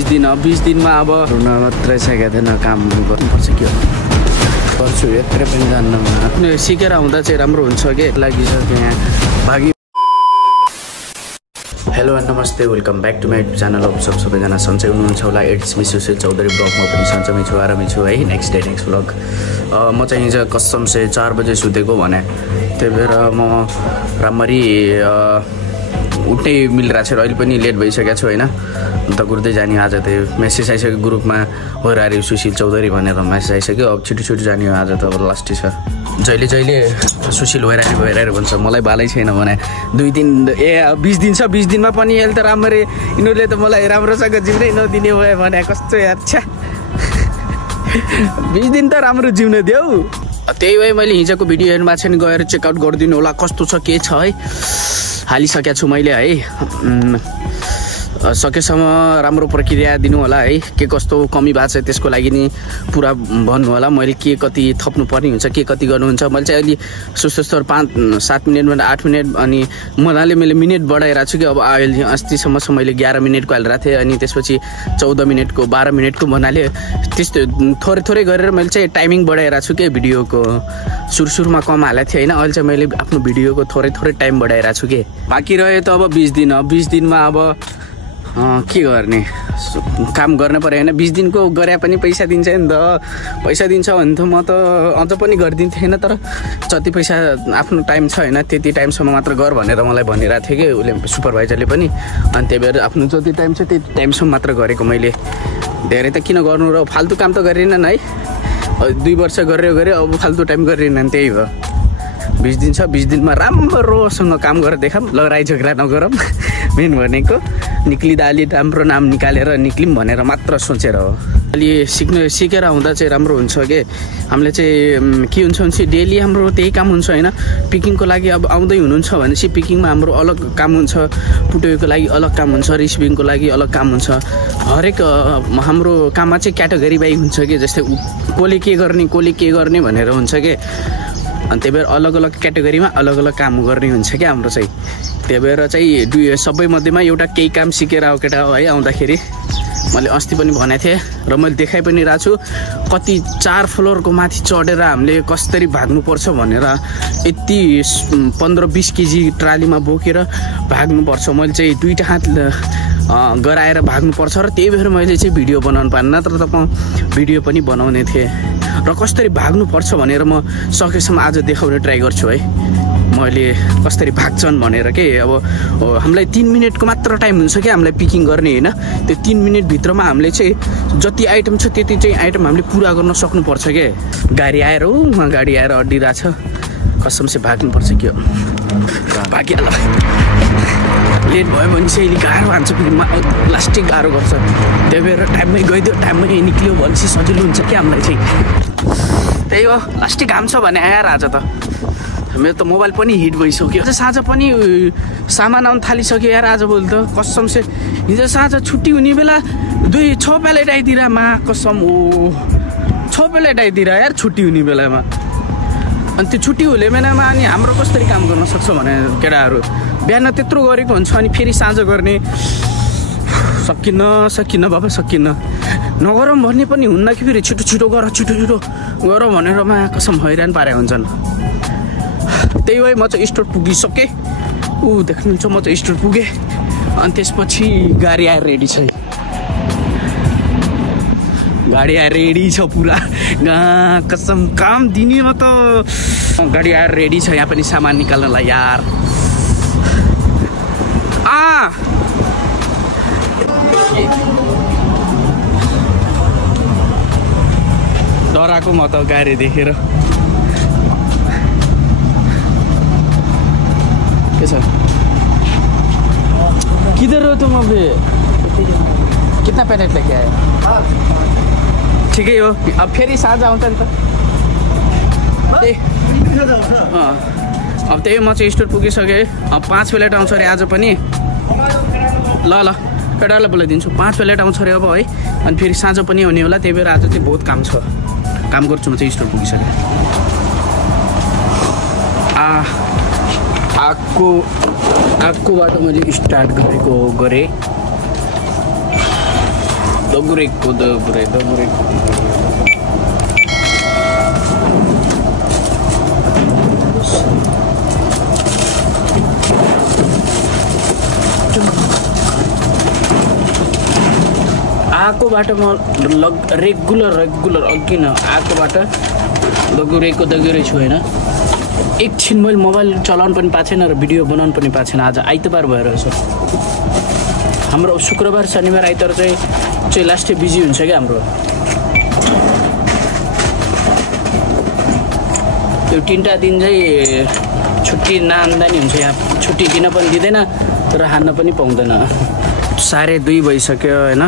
20 दिन 20 दिनमा अब हुन मात्रै सकेको थिएन काम गर्नुपर्छ के हो गर्छु यत्रै पनि जान्न आफ्नो सिकेर आउँदा चाहिँ राम्रो हुन्छ के लागिसक्यो यहाँ भागी। हेलो एन्ड नमस्ते welcome back to my YouTube channel. अब सबैजना सन्चै हुनुहुन्छ होला। इट्स मी सुशील चौधरी ब्लगमा पनि सन्चैमै छु आरामै छु है। नेक्स्ट ब्लग म चाहिँ हिजो कसम से 4 बजे सुतेको भने त्यही भएर म राम्ररी उठ्नै मिलिरहेको छ र अहिले पनि लेट भइसकेको छु होइन। अन्त गुर्दै जाने आज त्यो मेसेज आइसक्यो ग्रुपमा होरारी सुशील चौधरी भनेर मेसेज आइसक्यो। अब छिटो जाने हो आज त अब लास्टै छ। जहिले सुशील होरारी भन्छ मलाई बालै छैन भने 20 दिन छ 20 दिनमा पनि अहिले त राम्ररी यिनीहरूले त मलाई राम्रोसँग जिउनै नदिने भयो भने कस्तो यार छ्या 20 दिन त राम्रो जिउन देऊ। त्यही भए मैले हिजोको भिडियो हेर्नु भएको छैन गएर चेकआउट गरिदिनु होला कस्तो छ के छ है। हालिसकेको छु मैले है। सकेसम्म राम्रो प्रक्रिया दिनु होला है। के कस्तो कमी भएको छ त्यसको लागि नि पुरा भन्नु होला। मैले के कति थप्नु पर्ने हुन्छ के कति गर्नुहुन्छ। मैले चाहिँ अहिले सुस्तर 5-7 मिनट 8 मिनट अनि मजाले मैले मिनट बढाइरहेको छु कि अब अहिले अस्तिसम्म मैले 11 मिनटको हालिरहेको थिएँ अनि त्यसपछि 14 मिनटको 12 मिनटको भन्नाले त्यस्तो थोरै गरेर मैले चाहिँ टाइमिङ बढाइरहेको छु कि भिडियोको। सुरुमा कम हालेको थिएँ होइन। अहिले चाहिँ मैले आफ्नो भिडियोको थोरै टाइम बढाइरहेको छु कि। बाँकी रह्यो त अब 20 दिन 20 दिनमा अब के गर्ने काम गर्न पर्यो होइन। 20 दिनको गरे पनि पैसा दिन्छ नि त। पैसा दिन्छ भने त म त अझ पनि गरिदिन्थेँ होइन। तर जति पैसा आफ्नो टाइम छ होइन त्यति टाइमसम्म मात्र गर भनेर मलाई भनिरहेको थियो कि उसले सुपरभाइजरले पनि। अनि त्यही भएर आफ्नो जति टाइम छ त्यति टाइमसम्म मात्र गरेको मैले। धेरै त किन गर्नु र फाल्तु काम त गरिएन है। 2 वर्ष गरेर अब फाल्तु टाइम गरिएन त्यही भयो। 20 दिन छ 20 दिनमा राम्रोसँग काम गरेर देखाऊँ लडाइँ झगडा नगरौँ। मेन भनेको निक्लिँदा अलि राम्रो नाम निकालेर निक्लिम भनेर मात्र सोचेर हो। अलि सिकेर आउँदा चाहिँ राम्रो हुन्छ कि। हामीले चाहिँ के हुन्छ भने चाहिँ डेली हाम्रो त्यही काम हुन्छ होइन। पिकिङको लागि अब आउँदै हुनुहुन्छ भनेपछि पिकिङमा हाम्रो अलग काम हुन्छ, पुटोको लागि अलग काम हुन्छ, रिसिभिङको लागि अलग काम हुन्छ। हरेक हाम्रो काममा चाहिँ क्याटेगोरी वाइज हुन्छ कि जस्तै कसले के गर्ने भनेर हुन्छ कि। अनि त्यही भएर अलग क्याटेगोरीमा अलग काम गर्ने हुन्छ क्या हाम्रो चाहिँ। त्यही भएर चाहिँ सबै मध्येमा एउटा केही काम सिकेर आऊ केटा हो है। आउँदाखेरि मैले अस्ति पनि भनेको थिएँ र मैले देखाइ पनि रहेको छु कति 4 फ्लोरको माथि चढेर हामीले कसरी भाग्नुपर्छ भनेर यति 15-20 केजी ट्रालीमा बोकेर भाग्नुपर्छ। मैले चाहिँ 2टा हात गराएर भाग्नुपर्छ र त्यही भएर मैले चाहिँ भिडियो बनाउनु पाएन। नत्र त म भिडियो पनि बनाउने थिएँ र कसरी भाग्नुपर्छ भनेर म सकेसम्म आज देखाउने ट्राई गर्छु है। मैले कसरी भाग्छन् भनेर के। अब हामीलाई 3 मिनटको मात्र टाइम हुन्छ क्या हामीलाई पिकिङ गर्ने होइन। त्यो 3 मिनटभित्रमा हामीले चाहिँ जति आइटम छ त्यति चाहिँ आइटम हामीले पुरा गर्न सक्नुपर्छ क्या। गाडी आएर उहाँ गाडी आएर अड्डिरहेछ कसम से भाग्नुपर्छ के हो। भागिहाल लेट भयो भने चाहिँ गाह्रो हान्छ फेरि लास्टिङ गाह्रो गर्छ। त्यही भएर टाइममै गइदियो टाइममै निक्ल्यो भने चाहिँ सजिलो हुन्छ क्या हामीलाई चाहिँ। त्यही हो लास्टिङ घाम छ भने आएर आज त मेरो त मोबाइल पनि हिट भइसक्यो। आज साँझ पनि सामान आउनु थालिसक्यो यार। आज भोलि त कसम से हिजो साँझ छुट्टी हुने बेला 6 प्लेट आइदिएर मा कसम ओ 6 प्लेट आइदिएर यार छुट्टी हुने बेलामा। अनि त्यो छुट्टी हुने बेलामा अनि हाम्रो कसरी काम गर्न सक्छ भने केटाहरू बिहान त्यत्रो गरेको हुन्छ अनि फेरि साँझ गर्ने सकिन्न बाबा सकिन्न। नगरौँ भन्ने पनि हुन्न कि फेरि छिटो गर भनेर मा कसम हैरान पारे हुन्छन्। त्यही भए म चाहिँ स्टोर पुगिसकेँ। देख्नुहुन्छ म चाहिँ स्टोर पुगेँ अनि त्यसपछि गाडी आएर रेडी छ। गाडी आएर रेडी छ पुरा कसम काम दिनेमा त गाडी आएर रेडी छ। यहाँ पनि सामान निकाल्नलाई यार डराएको म त गाडी देखेर। के छ किधर हो तुम अभी कितना पैकेट लेके आए? ठिकै हो अब फेरि साँझ आउँछ नि त। अब त्यही म चाहिँ स्टोर पुगिसकेँ। अब 5 प्लेट आउँछ अरे आज पनि। ल केटालाई बोलाइदिन्छु 5 प्लेट आउँछ अरे अब है। अनि फेरि साँझ पनि हुने होला। त्यही भएर आज चाहिँ बहुत काम छ। काम गर्छु म चाहिँ स्टोर पुगिसकेँ। आगोबाट मैले स्टार्ट गरेँ। दगुरेको आको बाटोमा रेगुलर अघि न आको बाटो दगुरेको छु होइन। एकछिन मैले मोबाइल चलाउनु पनि पाएको छैन र भिडियो बनाउनु पनि पाएको छैन। आज आइतबार भएर हाम्रो शुक्रबार शनिबार आइतबार चाहिँ लास्टै बिजी हुन्छ क्या हाम्रो। यो 3टा दिन चाहिँ छुट्टी नआम्दानी हुन्छ। यहाँ छुट्टी दिन पनि दिँदैन र हान्न पनि पाउँदैन। 2:30 भइसक्यो होइन।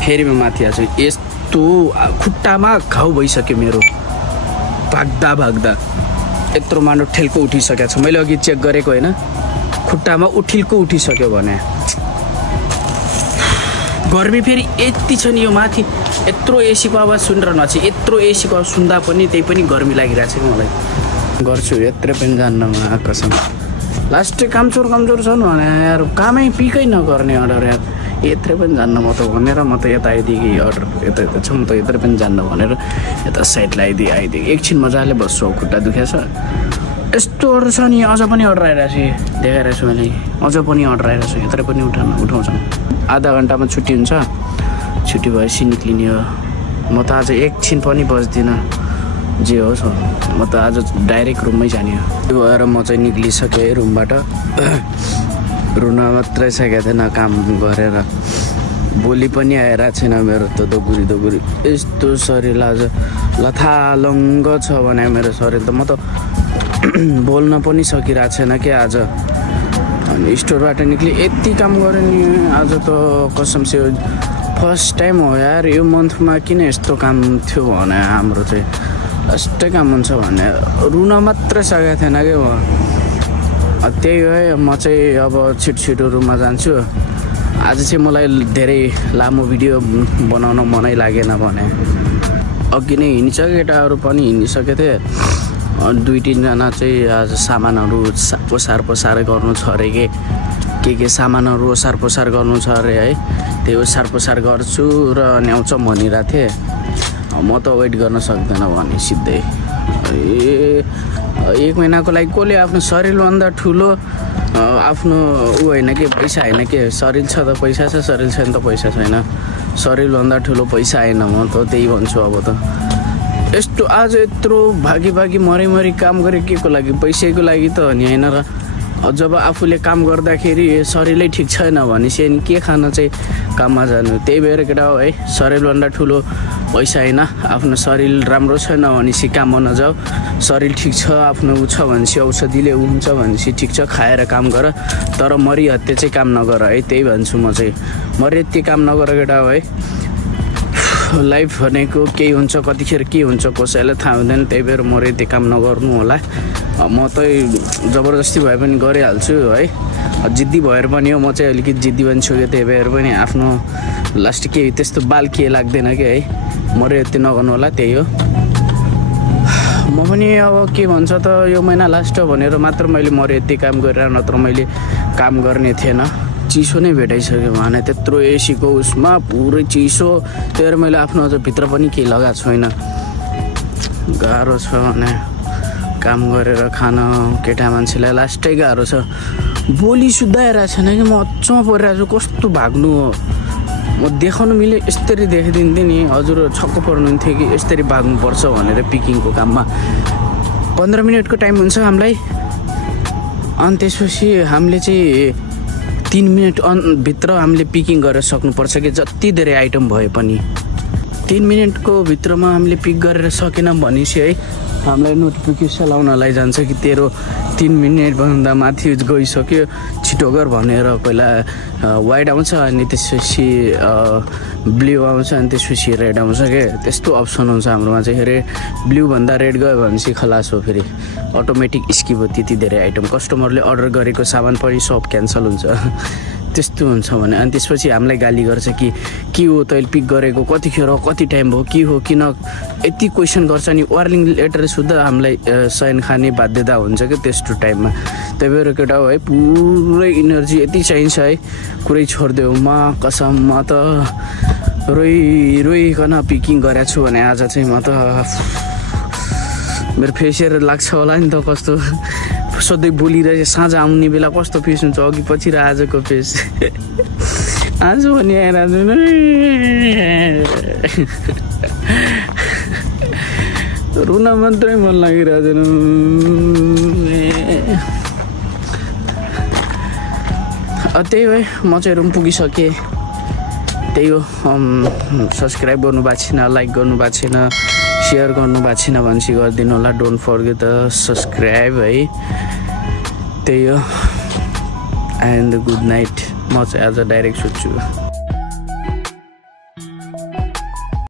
फेरि म माथि आएको छु। यस्तो खुट्टामा घाउ भइसक्यो मेरो भाग्दा यत्रो मानो ठेल्को उठिसकेको छ। मैले अघि चेक गरेको होइन, खुट्टामा उठिसक्यो भने। गर्मी फेरि यति छ नि यो माथि यत्रो एसीको आवाज सुनिरहनु भएको छ। यत्रो एसीको आवाज सुन्दा पनि त्यही पनि गर्मी लागिरहेको छ कि मलाई। गर्छु यत्रो पनि जान्न म कसम। लास्टै कमजोर छन् भने यार कामै पिकै नगर्ने अर्डर यार। यत्रो पनि जान्न म त भनेर म त यता आइदिएँ कि अर्डर यता छ म त यत्रो पनि जान्न भनेर यता साइडलाई आइदिएँ। एकछिन मजाले बस्छु, खुट्टा दुखेछ। यस्तो अर्डर छ नि, अझ पनि अर्डर आइरहेको छु। देखाइरहेको छु मैले, अझ पनि अर्डर आइरहेको छु। यत्रो पनि उठाउँछ। आधा घन्टामा छुट्टी हुन्छ। छुट्टी भएपछि निक्लिने हो। म त आज एकछिन पनि बस्दिनँ। जे होस् म त आज डाइरेक्ट रुममै जाने हो। त्यो भएर म चाहिँ निक्लिसकेँ रुमबाट। रुन मात्रै सकेको थिएन काम गरेर। बोली पनि आइरहेको छैन मेरो त। दगुरी यस्तो शरीर आज लथालङ्ग छ भने मेरो शरीर त। म त बोल्न पनि सकिरहेको छैन कि आज। अनि स्टोरबाट निक्ली यति काम गरेँ नि आज त कसम से फर्स्ट टाइम हो यार। यो मन्थमा किन यस्तो काम थियो भने हाम्रो चाहिँ लास्टै काम हुन्छ भने रुन मात्रै सकेको थिएन कि म। त्यही हो। म चाहिँ अब छिटो रुममा जान्छु। आज चाहिँ मलाई धेरै लामो भिडियो बनाउन मनै लागेन भने। अघि नै हिँडिसक्यो, केटाहरू पनि हिँडिसकेको थिए। 2-3 जना चाहिँ आज सामानहरू ओसार गर्नु छ अरे के सामानहरू ओसार गर्नु छ अरे है। त्यो ओसार गर्छु र ल्याउँछ भनिरहेको थिएँ। म त वेट गर्न सक्दैन भने सिधै 1 महिनाको लागि कसले आफ्नो शरीरभन्दा ठुलो आफ्नो होइन कि पैसा होइन कि। शरीर छ त पैसा छ, शरीर छैन त पैसा छैन। शरीरभन्दा ठुलो पैसा आएन। म त त्यही भन्छु। अब त यस्तो आज यत्रो भागी मरी काम गरेँ के को लागि? पैसाको लागि त हो नि होइन र। जब आफूले काम गर्दाखेरि शरीरै ठिक छैन भनेपछि अनि के खान चाहिँ काममा जानु? त्यही भएर केटा हो है, शरीरभन्दा ठुलो पैसा होइन। आफ्नो शरीर राम्रो छैन भनेपछि काममा नजाऊ। शरीर ठिक छ, आफ्नो उ छ भनेपछि औषधिले हुन्छ भनेपछि ठिक छ, खाएर काम गर। तर मरिहत्ते चाहिँ काम नगर है। त्यही भन्छु म चाहिँ। मरिहत्ते काम नगर केटा हो है। लाइफ भनेको केही हुन्छ, कतिखेर के हुन्छ कसैलाई थाहा हुँदैन। त्यही भएर मरिहत्ते काम नगर्नु होला। म त जबरजस्ती भए पनि गरिहाल्छु है। जिद्दी भएर पनि हो। म चाहिँ अलिकति जिद्दी पनि छु। त्यही भएर पनि आफ्नो लास्ट के त्यस्तो बाल के लाग्दैन कि है। मरिहत्ते नगर्नु होला। त्यही हो। म पनि अब के भन्छ त यो महिना लास्ट हो भनेर मात्र मैले मरिहत्ते काम गरेर, नत्र मैले काम गर्ने थिएन। चिसो नै भेटाइसक्यो भने त्यत्रो एसीको उसमा पुरै चिसो। त्यही भएर मैले आफ्नो अझ भित्र पनि केही लगाएको छैन। गाह्रो छ भने काम गरेर खान केटा मान्छेलाई लास्टै गाह्रो छ। बोली सुद्धा आइरहेको छैन कि। म अचम्म परिरहेको छु। कस्तो भाग्नु हो। म देखाउनु मिले यस्तरी देखाइदिन्थेँ नि। हजुर छक्क पर्नुहुन्थ्यो कि यस्तरी भाग्नुपर्छ भनेर पिकिङको काममा। 15 मिनटको टाइम हुन्छ हामीलाई। अनि त्यसपछि हामीले चाहिँ 3 मिनट भित्र हामीले पिकिङ गरेर सक्नुपर्छ कि जति धेरै आइटम भए पनि। 3 मिनटको भित्रमा हामीले पिक गरेर सकेनौँ भनेपछि है हामीलाई नोटिफिकेसन आउनलाई जान्छ कि तेरो 3 मिनटभन्दा माथि गइसक्यो, छिटो गर भनेर। पहिला वाइट आउँछ अनि त्यसपछि ब्लू आउँछ अनि त्यसपछि रेड आउँछ के। त्यस्तो अप्सन हुन्छ हाम्रोमा चाहिँ। ब्लूभन्दा रेड गयो भनेपछि खलास हो। फेरि अटोमेटिक स्किप हो। त्यति धेरै आइटम कस्टमरले अर्डर गरेको सामान पनि सब क्यान्सल हुन्छ। त्यस्तो हुन्छ भने अनि त्यसपछि हामीलाई गाली गर्छ कि के हो तैँले पिक गरेको, कतिखेर हो, कति टाइम भयो, के हो, किन यति क्वेसन गर्छ नि। वार्निङ लेटर सुद्धा हामीलाई साइन खाने बाध्यता हुन्छ कि त्यस्तो टाइममा। त्यही भएर केटा हो है पुरै इनर्जी यति चाहिन्छ है। कुरै छोडिदेऊ। म कसम म त रोइकन पिकिङ गरेको छु भने आज चाहिँ म त मेरो फेस हेरेर लाग्छ होला नि त कस्तो सधैँ बोलिरहेछ साँझ आउने बेला कस्तो फेस हुन्छ अघि पछि र आजको फेस आज पनि आएर रुन मात्रै मन लागिरहेछ त्यही हो म चाहिँ रुम पुगिसकेँ त्यही हो सब्सक्राइब गर्नु भएको छैन लाइक गर्नु भएको छैन सेयर गर्नु भएको छैन भने चाहिँ गरिदिनु होला डोन्ट फर्गेट द सब्सक्राइब है त्यही हो एन्ड गुड नाइट म चाहिँ आज डाइरेक्ट सुत्छु